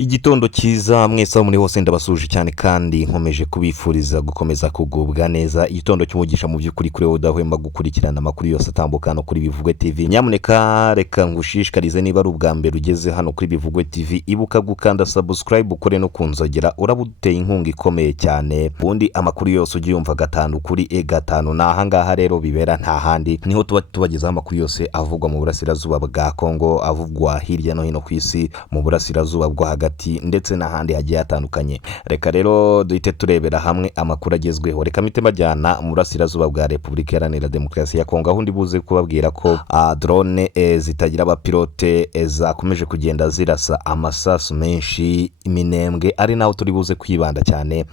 Igitondo cyiza mwese aho muri hose ndabasuje cyane kandi nkomeje kubifuriza gukomeza kugubwa neza. Igitondo cy'umugisha mu by'ukuri kuri wowe udahwema gukurikirana amakuru yose atambuka no kuri Bivugwe TV. Nyamuneka reka ngushishikarize niba ari ubwa mbere ugeze hano kuri Bivugwe TV, ibuka gukanda subscribe ukore no kunzogera, urabuteye inkunga ikomeye cyane. Ubundi amakuru yose ugiye yumva gatanu kuri gatanu naha ngaha rero bibera nta handi, niho tubagezaho amakuru yose avugwa mu burasirazuba bwa Kongo, avugwa hirya no hino ku isi mu burasirazuba bwo hagati ndetse n'ahandi hagiye hatandukanye. Reka rero duhite turebera hamwe amakuru agezweho. Reka mpite majyana mu burasirazuba bwa Repubulika Iharanira Demokarasi ya Kongo, aho ndi buze kubabwira ko drone zitagira abapilote zakomeje kugenda zirasa amasasu menshi Minembwe, ari naho turi buze kwibanda cyane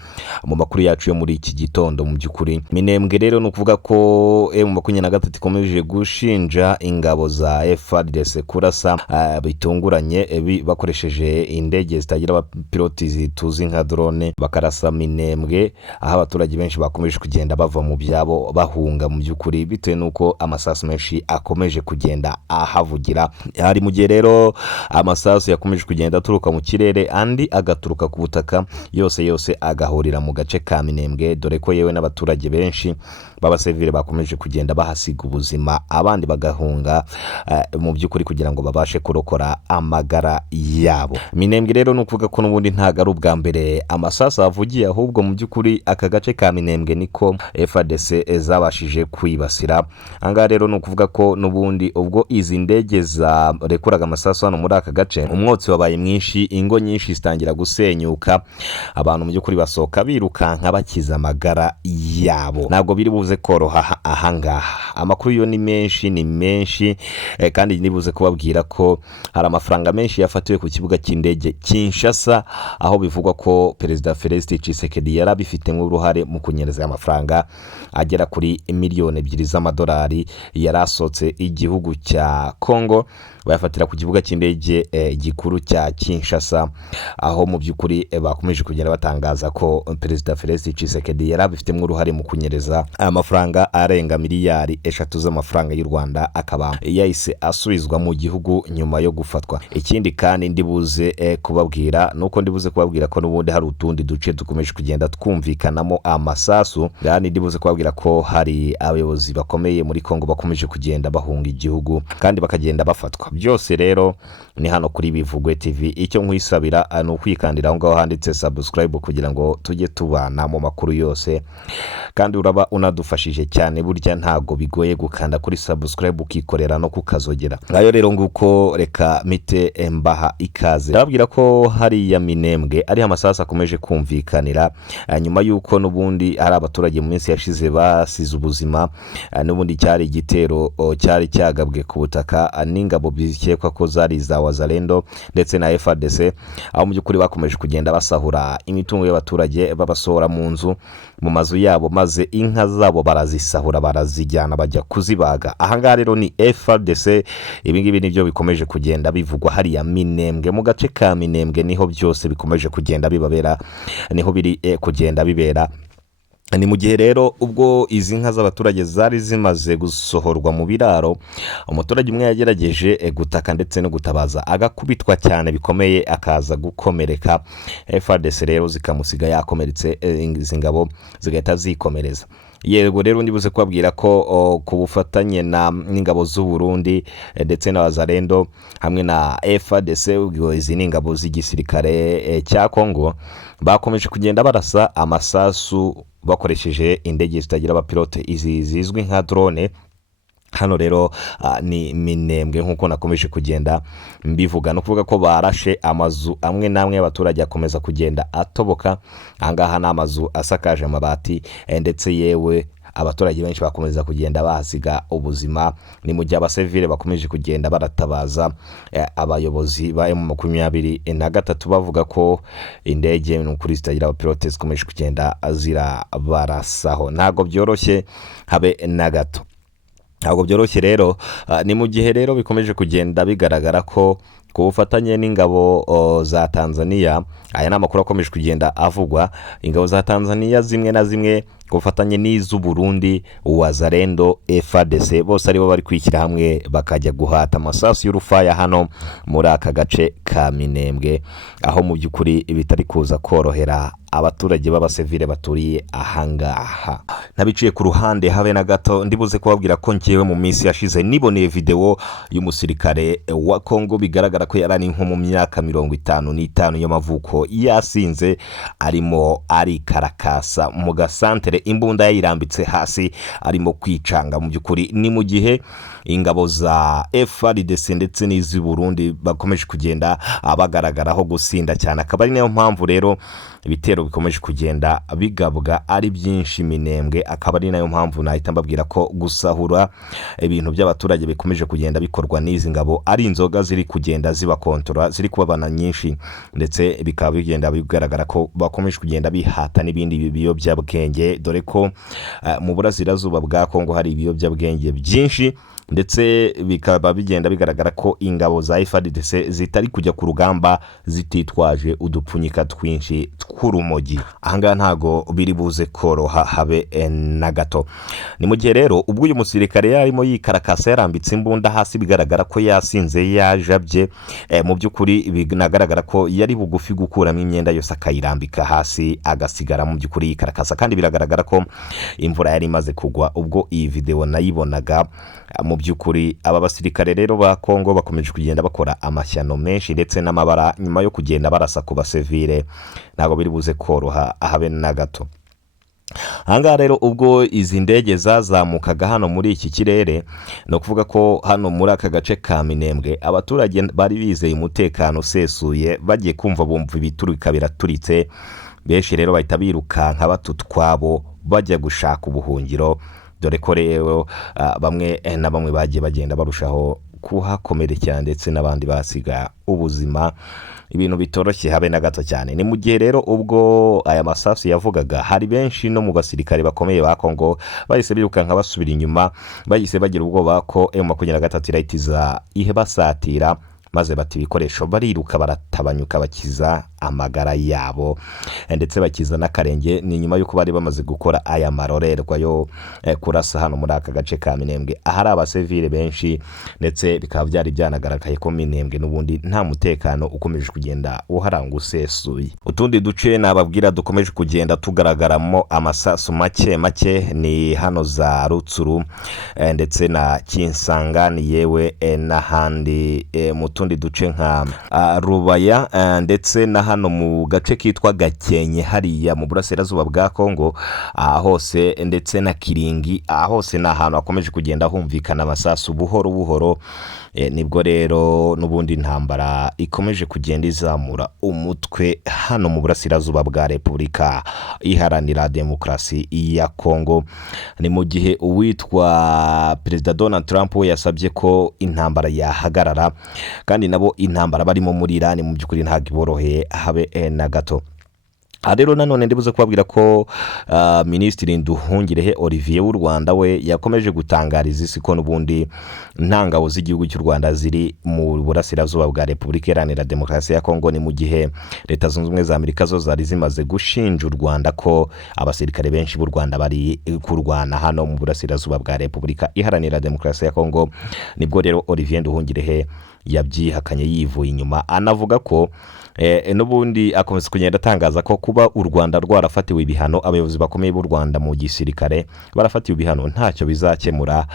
mu makuru yacu yo muri iki gitondo. Mu by'ukuri Minembwe rero ni ukuvuga ko M23 ikomeje gushinja ingabo za FARDC kurasa bitunguranye bakoresheje indege zitagira abapilote zituzi nka drone, bakarasa Minembwe, aho abaturage benshi bakomeje kugenda bava mu byabo bahunga mu by'ukuri bitewe nuko amasasu menshi akomeje kugenda ahavugira. Hari mu gihe rero amasasu yakomeje kugenda aturuka mu kirere, andi agaturuka ku butaka, yose agahurira mu gace ka Minembwe, dore ko yewe n'abaturage benshi b'abasivile bakomeje kugenda bahasiga ubuzima, abandi bagahunga mu by'ukuri kugira ngo babashe kurokora amagara yabo. Minembwe rero ni ukuvuga ko n'ubundi ntago ari ubwa mbere amasasu avugiye, ahubwo mu by'ukuri aka gace ka Minembwe niko FARDC zabashije kwibasira. Ahangaha rero ni ukuvuga ko n'ubundi ubwo izi ndege zarekuraga amasasu hano muri aka gace, umwotsi wabaye mwinshi, ingo nyinshi zitangira gusenyuka, abantu mu by'ukuri basohoka birukanka bakiza amagara yabo. Ntabwo biri buze koroha ahangaha, amakuru yo ni menshi kandi nibuze kubabwira ko hari amafaranga menshi yafatiwe ku kibuga cy'indege Kinshasa, aho bivugwa ko Perezida Felix Tshisekedi yarabifitemo uruhare mu kunyereza amafaranga agera kuri miliyoni 2 z'amadolari yarasotse igihugu cya Kongo, bayafatira ku kibuga cy'indege gikuru cya Kinshasa, aho mu by'ukuri bakomeje kugenda batangaza ko Perezida Felix Tshisekedi yarabifitemo uruhare mu kunyereza amafaranga arenga miliyari 3 z'amafaranga y'u Rwanda, akaba yahise asubizwa mu gihugu nyuma yo gufatwa. Ikindi kandi ndibuze kubabwira nuko ndibuze kubabwira ko n'ubundi hari utundi duce dukomeje kugenda twumvikanamo amasasu, kandi ndibuze kubabwira ko hari abayobozi bakomeye muri Kongo bakomeje kugenda bahunga igihugu kandi bakagenda bafatwa. Byose rero ni hano kuri Bivugwe TV. Icyo nkwisabira ni ukwikandira aho ngaho handitse subscribe kugira ngo tujye tubana mu makuru yose, kandi uraba unadufashije cyane, burya ntago bigoye gukanda kuri subscribe ukikorera no kukazogera. Ngayo rero nguko reka mite mbaha ikaze. Ndababwira ko hari ya Minembwe ari amasasu akomeje kumvikanira nyuma yuko n'ubundi hari abaturage mu minsi yashize basize ubuzima, n'ubundi cyari igitero cyari cyagabwe ku butaka n'ingabo bizikekwa ko zari za Wazalendo ndetse na FARDC, aho mu by'ukuri bakomeje kugenda basahura imitungo y'abaturage, babasohora mu nzu, mu mazu yabo, maze inka zabo barazisahura, barazijyana bajya kuzibaga. Ahangaha rero ni FARDC. Ibingibi nibyo bikomeje kugenda bivugwa hariya Minembwe, mu gace ka Minembwe niho byose bikomeje kugenda bibabera, niho biri kugenda bibera. Ni mu gihe rero ubwo izi nka z'abaturage zari zimaze gusohorwa mu biraro, umuturage umwe yagerageje gutaka ndetse no gutabaza, agakubitwa cyane bikomeye, akaza gukomereka. FARDC rero zikamusiga yakomeretse, izi ngabo zigahita zikomereza. Yego rero ndibuze kubabwira ko ku bufatanye n'ingabo z'u Burundi ndetse na Wazalendo hamwe na FARDC, izi ni ingabo z'igisirikare cya Kongo, bakomeje kugenda barasa amasasu bakoresheje indege zitagira abapilote, izi zizwi nka drone. Hano rero ni Minembwe nk'uko nakomeje kugenda mbivuga, no kuvuga ko barashe amazu amwe namwe y'abaturage akomeza kugenda atoboka. Ahangaha ni amazu asakaje amabati, ndetse yewe abaturage benshi bakomeza kugenda bahasiga ubuzima. Ni mu gihe abasivile bakomeje kugenda baratabaza abayobozi ba M23 bavuga ko indege n'ukuri zitagira abapilote zikomeje kugenda zirabarasaho. Ntago byoroshye habe na gato, ntabwo byoroshye rero. Ni mu gihe rero bikomeje kugenda bigaragara ko ku bufatanye n'ingabo za Tanzania, aya ni amakuru akomeje kugenda avugwa, ingabo za Tanzania zimwe na zimwe ku bufatanye n'iz'u Burundi Wazalendo FARDC bose aribo bari kwishyira hamwe bakajya guhata amasasu y'urufaya hano muri aka gace ka Minembwe, aho mu by'ukuri bitari kuza korohera abaturage b'abasivile baturiye ahangaha. Nabiciye ku ruhande habe na gato, ndibuze kubabwira ko ngewe mu minsi yashize niboneye video y'umusirikare wa Kongo bigaragara ko yarani nko mu myaka 55 y'amavuko, yasinze arimo ari karakasa mu gasantere, imbunda yayirambitse hasi arimo kwicanga. Mu by'ukuri ni mu gihe ingabo za FARDC ndetse n'iz'u Burundi bakomeje kugenda bagaragaraho gusinda cyane, akaba ari nayo mpamvu rero ibitero bikomeje kugenda bigabwa ari byinshi Minembwe, akaba ari nayo mpamvu nahita mbabwira ko gusahura ibintu by'abaturage bikomeje kugenda bikorwa n'izi ngabo, ari inzoga ziri kugenda ziba kontora, ziri kubabana nyinshi, ndetse bikaba bigenda bigaragara ko bakomeje kugenda bihata n'ibindi biyobyabwenge, dore ko mu burasirazuba bwa Kongo hari ibiyobyabwenge byinshi, ndetse bikaba bigenda bigaragara ko ingabo za FARDC zitari kujya ku rugamba zititwaje udupfunyika twinshi tw'urumogi. Ahangaha ntago biri buze koroha habe na gato. Ni mu gihe rero ubwo uyu musirikare yarimo yikarakasa yarambitse imbunda hasi, bigaragara ko yasinze yajabye, mu by'ukuri binagaragara ko yari bugufi gukuramo imyenda yose akayirambika hasi agasigara mu by'ukuri yikarakasa, kandi biragaragara ko imvura yari imaze kugwa ubwo iyi video nayibonaga. Mu by'ukuri aba basirikare rero ba Kongo bakomeje kugenda bakora amashyano menshi ndetse n'amabara nyuma yo kugenda barasa ku basivile, ntago biri buze koroha habe na gato. Ahangaha rero ubwo izi ndege zazamukaga hano muri iki kirere, no kuvuga ko hano muri aka gace ka Minembwe abaturage bari bizeye umutekano usesuye, bagiye kumva bumva ibiturika biraturitse, benshi rero bahita biruka nka batutwabo bajya gushaka ubuhungiro, dore ko rero bamwe na bamwe bagiye bagenda barushaho kuhakomerekera ndetse n'abandi basiga ubuzima, ibintu bitoroshye habe na gato cyane. Ni mu gihe rero ubwo aya masasu yavugaga, hari benshi no mu basirikare bakomeye ba Kongo bahise biruka nka basubira inyuma, bahise bagira ubwoba ko M23 irahitiza ihebasatira, maze bati ibikoresho bariruka baratabanyuka bakiza amagara yabo, ndetse bakiza n'akarenge. Ni nyuma yuko bari bamaze gukora aya marorerwa yo kurasa hano muri aka gace ka Minembwe ahari abasivile benshi, ndetse bikaba byari byanagaragaye ko Minembwe n'ubundi nta mutekano ukomeje kugenda uharanga usesuye. Utundi duce nababwira dukomeje kugenda tugaragaramo amasasu make make ni hano za Rutsuru ndetse na Kinsangani, yewe n'ahandi mu tundi duce nka Rubaya, ndetse na hano mu gace kitwa Gakenke hariya mu burasirazuba bwa Kongo hose, ndetse na Kiringi hose ni ahantu hakomeje kugenda humvikana amasasu buhoro buhoro. Nibwo rero n'ubundi ntambara ikomeje kugenda izamura umutwe hano mu burasirazuba bwa Repubulika Iharanira Demokarasi ya Kongo. Ni mu gihe uwitwa Perezida Donald Trump we yasabye ko intambara yahagarara, kandi nabo intambara barimo muri Iran mu by'ukuri ntabwo iboroheye habe na gato. Rero nanone ndibuze kubabwira ko Minisitiri Nduhungirehe Olivier w'u Rwanda we yakomeje gutangariza isi ko n'ubundi ntangabo z'igihugu cy'u Rwanda ziri mu burasirazuba bwa Repubulika Iharanira Demokarasi ya Kongo. Ni mu gihe Leta Zunze Ubumwe za Amerika zo zari zimaze gushinja u Rwanda ko abasirikare benshi b'u Rwanda bari kurwana hano mu burasirazuba bwa Repubulika Iharanira Demokarasi ya Kongo. Nibwo rero Olivier Nduhungirehe yabyihakanye yivuye inyuma, anavuga ko n'ubundi akomeza kugenda atangaza ko kuba u Rwanda rwarafatiwe ibihano, abayobozi bakomeye b'u Rwanda mu gisirikare barafatiwe ibihano, ntacyo bizakemura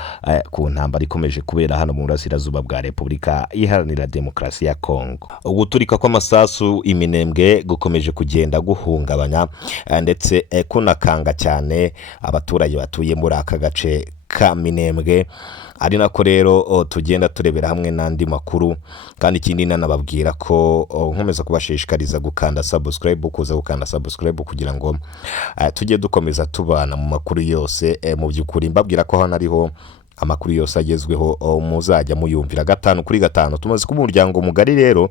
ku ntambara ikomeje kubera hano mu burasirazuba bwa Repubulika Iharanira Demokarasi ya Kongo. Uguturika kw'amasasu Iminembwe gukomeje kugenda guhungabanya ndetse kunakanga cyane abaturage batuye muri aka gace ka Minembwe, ari nako rero tugenda turebera hamwe n'andi makuru. Kandi ikindi nanababwira ko nkomeza kubashishikariza gukanda subscribe, kuza gukanda subscribe kugira ngo tujye dukomeza tubana mu makuru yose. Mu by'ukuri mbabwira ko hano ariho amakuru yose agezweho muzajya muyumvira 5 kuri 5. Tumaze ku muryango mugari rero,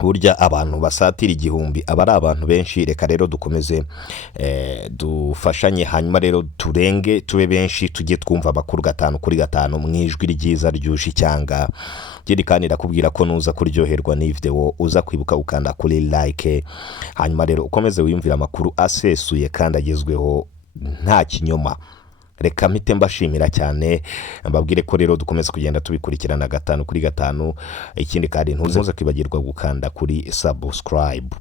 burya abantu basatira igihumbi aba ari abantu benshi. Reka rero dukomeze dufashanye, hanyuma rero turenge tube benshi, tujye twumva amakuru 5 kuri 5 mu ijwi ryiza ryuje icyanga. Kindi kandi nakubwira ko nuza kuryoherwa ni video uza kwibuka ukanda kuri like, hanyuma rero ukomeze wiyumvira amakuru asesuye kandi agezweho nta kinyoma. Reka mpite mbashimira cyane, mbabwire ko rero dukomeza kugenda tubikurikirana 5 kuri 5. Ikindi kandi ntuze kwibagirwa gukanda kuri subscribe.